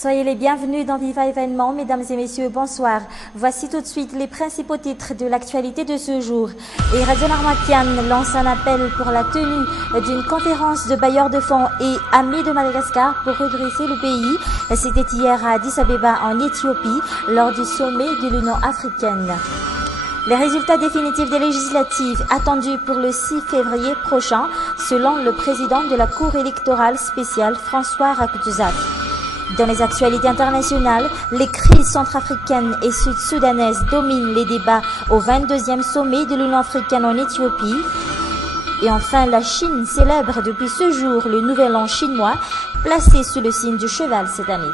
Soyez les bienvenus dans Viva Événement, mesdames et messieurs, bonsoir. Voici tout de suite les principaux titres de l'actualité de ce jour. Et Radio Narmatian lance un appel pour la tenue d'une conférence de bailleurs de fonds et amis de Madagascar pour redresser le pays. C'était hier à Addis Abeba en Éthiopie lors du sommet de l'Union africaine. Les résultats définitifs des législatives attendus pour le 6 février prochain, selon le président de la Cour électorale spéciale, François Rakhtuzak. Dans les actualités internationales, les crises centrafricaines et sud-soudanaises dominent les débats au 22e sommet de l'Union africaine en Éthiopie. Et enfin, la Chine célèbre depuis ce jour le nouvel an chinois, placé sous le signe du cheval cette année.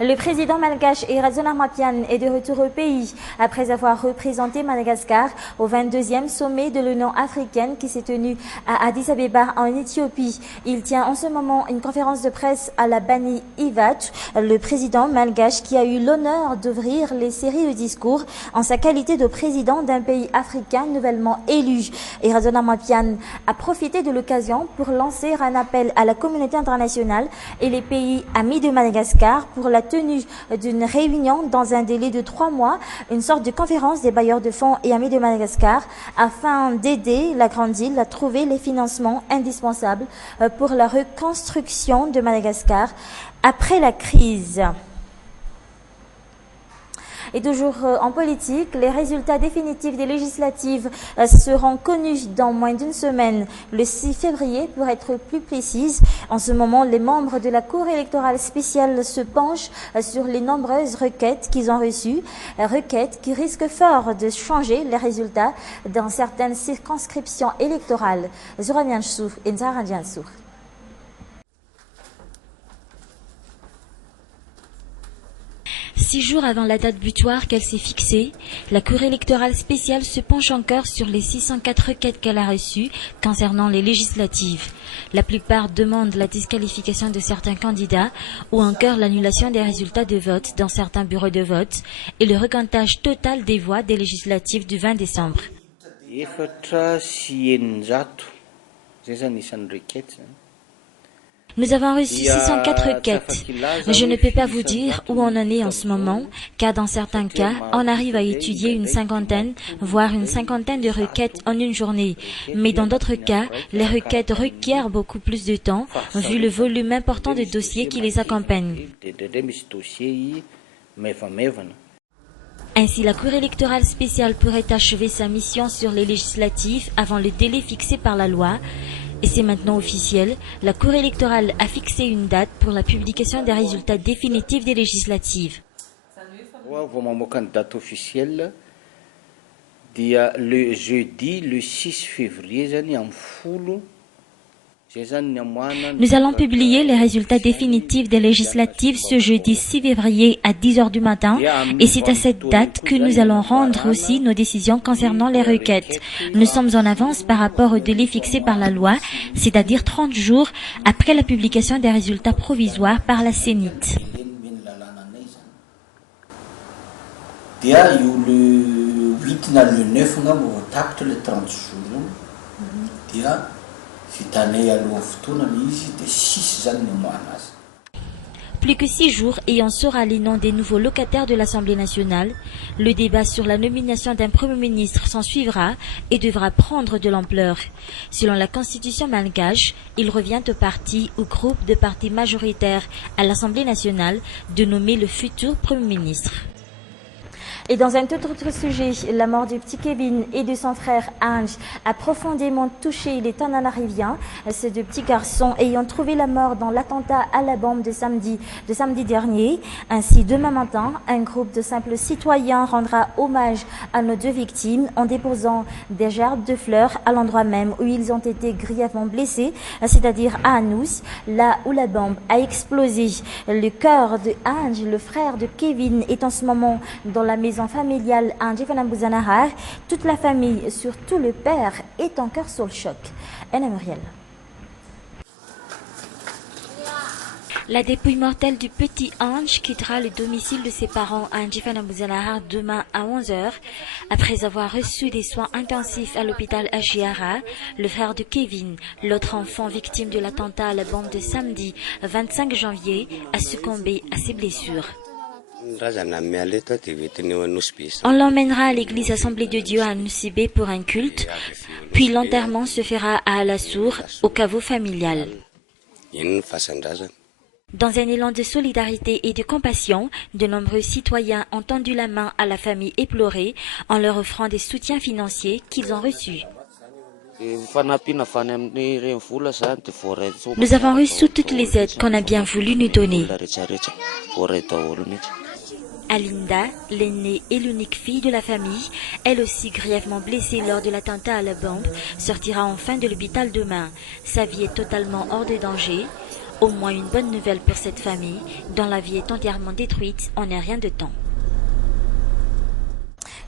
Le président malgache Erazzon Armapian est de retour au pays après avoir représenté Madagascar au 22e sommet de l'Union africaine qui s'est tenu à Addis Abeba en Éthiopie. Il tient en ce moment une conférence de presse à la Bani Ivat, le président malgache qui a eu l'honneur d'ouvrir les séries de discours en sa qualité de président d'un pays africain nouvellement élu. Erazzon Armapian a profité de l'occasion pour lancer un appel à la communauté internationale et les pays amis de Madagascar pour la tenue d'une réunion dans un délai de 3 mois, une sorte de conférence des bailleurs de fonds et amis de Madagascar, afin d'aider la grande île à trouver les financements indispensables pour la reconstruction de Madagascar après la crise. Et toujours en politique, les résultats définitifs des législatives seront connus dans moins d'une semaine, le 6 février pour être plus précise. En ce moment, les membres de la Cour électorale spéciale se penchent sur les nombreuses requêtes qu'ils ont reçues, requêtes qui risquent fort de changer les résultats dans certaines circonscriptions électorales. Zoramian Souf et Nzaradian Souf. 6 jours avant la date butoir qu'elle s'est fixée, la Cour électorale spéciale se penche encore sur les 604 requêtes qu'elle a reçues concernant les législatives. La plupart demandent la disqualification de certains candidats ou encore l'annulation des résultats de vote dans certains bureaux de vote et le recomptage total des voix des législatives du 20 décembre. Nous avons reçu 604 requêtes. Je ne peux pas vous dire où on en est en ce moment, car dans certains cas, on arrive à étudier une cinquantaine, voire une cinquantaine de requêtes en une journée. Mais dans d'autres cas, les requêtes requièrent beaucoup plus de temps, vu le volume important de dossiers qui les accompagnent. Ainsi, la Cour électorale spéciale pourrait achever sa mission sur les législatives avant le délai fixé par la loi. Et c'est maintenant officiel, la Cour électorale a fixé une date pour la publication des résultats définitifs des législatives. Date officielle, le jeudi, le 6 février, nous allons publier les résultats définitifs des législatives ce jeudi 6 février à 10 h du matin et c'est à cette date que nous allons rendre aussi nos décisions concernant les requêtes. Nous sommes en avance par rapport au délai fixé par la loi, c'est-à-dire 30 jours après la publication des résultats provisoires par la Sénite. Le 8 le 9 le 30 jours. Plus que 6 jours et on saura les noms des nouveaux locataires de l'Assemblée nationale. Le débat sur la nomination d'un Premier ministre s'en suivra et devra prendre de l'ampleur. Selon la Constitution malgache, il revient au parti ou groupe de partis majoritaires à l'Assemblée nationale de nommer le futur Premier ministre. Et dans un tout autre sujet, la mort du petit Kevin et de son frère Ange a profondément touché les Tananariviens. Ces deux petits garçons ayant trouvé la mort dans l'attentat à la bombe de samedi dernier. Ainsi, demain matin, un groupe de simples citoyens rendra hommage à nos deux victimes en déposant des gerbes de fleurs à l'endroit même où ils ont été grièvement blessés, c'est-à-dire à Anous, là où la bombe a explosé. Le cœur de Ange, le frère de Kevin, est en ce moment dans la maison familiale à Ndjifanambuzanahar. Toute la famille, surtout le père, est encore sur le choc. Anna Muriel. La dépouille mortelle du petit Ange quittera le domicile de ses parents à Ndjifanabuzanahar demain à 11h. Après avoir reçu des soins intensifs à l'hôpital Ajiara, le frère de Kevin, l'autre enfant victime de l'attentat à la bombe de samedi 25 janvier, a succombé à ses blessures. On l'emmènera à l'église Assemblée de Dieu à Nosibé pour un culte, puis l'enterrement se fera à Alassour, au caveau familial. Dans un élan de solidarité et de compassion, de nombreux citoyens ont tendu la main à la famille éplorée en leur offrant des soutiens financiers qu'ils ont reçus. Nous avons reçu toutes les aides qu'on a bien voulu nous donner. Alinda, l'aînée et l'unique fille de la famille, elle aussi grièvement blessée lors de l'attentat à la bombe, sortira enfin de l'hôpital demain. Sa vie est totalement hors de danger. Au moins une bonne nouvelle pour cette famille, dont la vie est entièrement détruite en un rien de temps.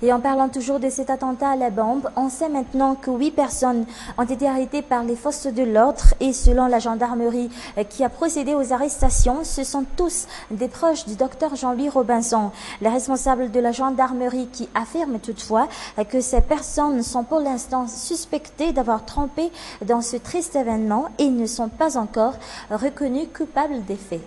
Et en parlant toujours de cet attentat à la bombe, on sait maintenant que 8 personnes ont été arrêtées par les forces de l'ordre et selon la gendarmerie qui a procédé aux arrestations, ce sont tous des proches du docteur Jean-Louis Robinson. Les responsables de la gendarmerie qui affirment toutefois que ces personnes sont pour l'instant suspectées d'avoir trompé dans ce triste événement et ne sont pas encore reconnues coupables des faits.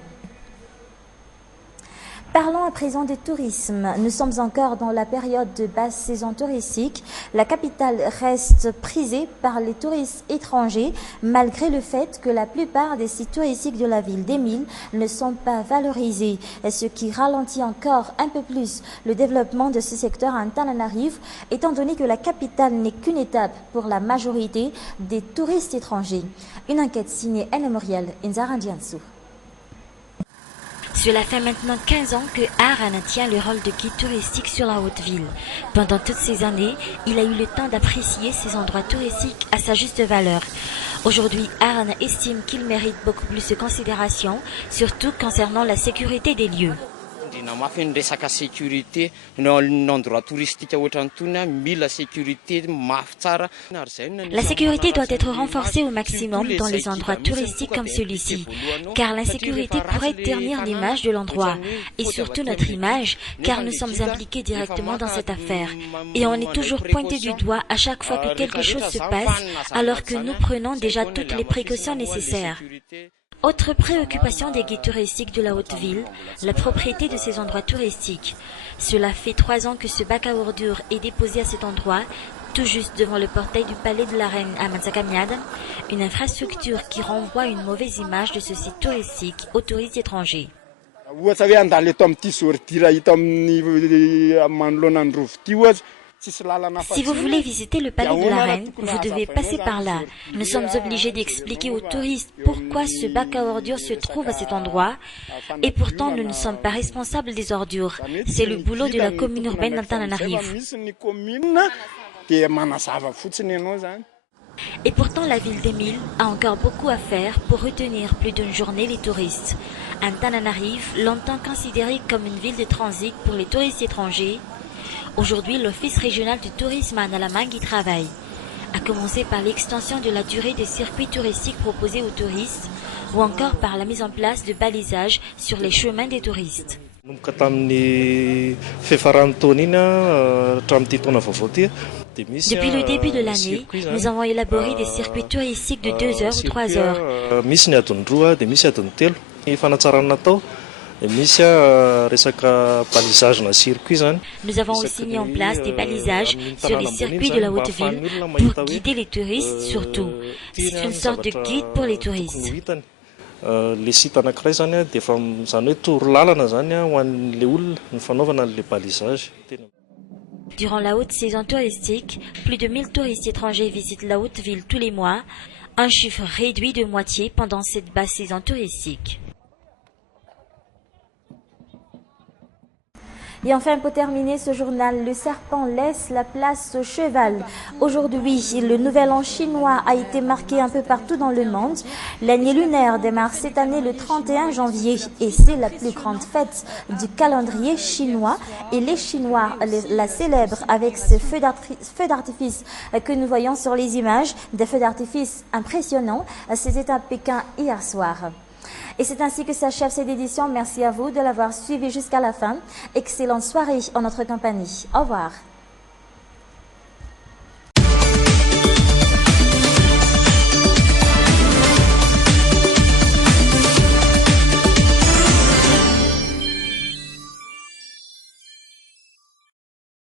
Parlons à présent du tourisme. Nous sommes encore dans la période de basse saison touristique. La capitale reste prisée par les touristes étrangers, malgré le fait que la plupart des sites touristiques de la ville d'Emile ne sont pas valorisés, ce qui ralentit encore un peu plus le développement de ce secteur à Antananarivo, étant donné que la capitale n'est qu'une étape pour la majorité des touristes étrangers. Une enquête signée Anne Moriel Nzarandiansou. Cela fait maintenant 15 ans que Arana tient le rôle de guide touristique sur la Haute-Ville. Pendant toutes ces années, il a eu le temps d'apprécier ces endroits touristiques à sa juste valeur. Aujourd'hui, Arana estime qu'il mérite beaucoup plus de considération, surtout concernant la sécurité des lieux. La sécurité doit être renforcée au maximum dans les endroits touristiques comme celui-ci, car l'insécurité pourrait ternir l'image de l'endroit, et surtout notre image, car nous sommes impliqués directement dans cette affaire. Et on est toujours pointé du doigt à chaque fois que quelque chose se passe, alors que nous prenons déjà toutes les précautions nécessaires. Autre préoccupation des guides touristiques de la Haute-Ville, la propriété de ces endroits touristiques. Cela fait 3 ans que ce bac à ordures est déposé à cet endroit, tout juste devant le portail du palais de la Reine à Manzakamiad, une infrastructure qui renvoie une mauvaise image de ce site touristique aux touristes étrangers. Si vous voulez visiter le palais de la Reine, vous devez passer par là. Nous sommes obligés d'expliquer aux touristes pourquoi ce bac à ordures se trouve à cet endroit. Et pourtant, nous ne sommes pas responsables des ordures. C'est le boulot de la commune urbaine d'Antananarivo. Et pourtant, la ville d'Emile a encore beaucoup à faire pour retenir plus d'une journée les touristes. Antananarivo, longtemps considérée comme une ville de transit pour les touristes étrangers, aujourd'hui, l'Office régional du tourisme à Nalamangue y travaille, à commencer par l'extension de la durée des circuits touristiques proposés aux touristes ou encore par la mise en place de balisages sur les chemins des touristes. Depuis le début de l'année, nous avons élaboré des circuits touristiques de 2 heures ou 3 heures. Nous avons aussi mis en place des balisages sur les circuits de la Haute-Ville pour guider les touristes surtout. C'est une sorte de guide pour les touristes. Durant la haute saison touristique, plus de 1000 touristes étrangers visitent la Haute-Ville tous les mois, un chiffre réduit de moitié pendant cette basse saison touristique. Et enfin, pour terminer ce journal, le serpent laisse la place au cheval. Aujourd'hui, le nouvel an chinois a été marqué un peu partout dans le monde. L'année lunaire démarre cette année le 31 janvier et c'est la plus grande fête du calendrier chinois. Et les Chinois la célèbrent avec ce feu d'artifice que nous voyons sur les images, des feux d'artifice impressionnants. C'était à Pékin hier soir. Et c'est ainsi que s'achève cette édition. Merci à vous de l'avoir suivi jusqu'à la fin. Excellente soirée en notre compagnie. Au revoir.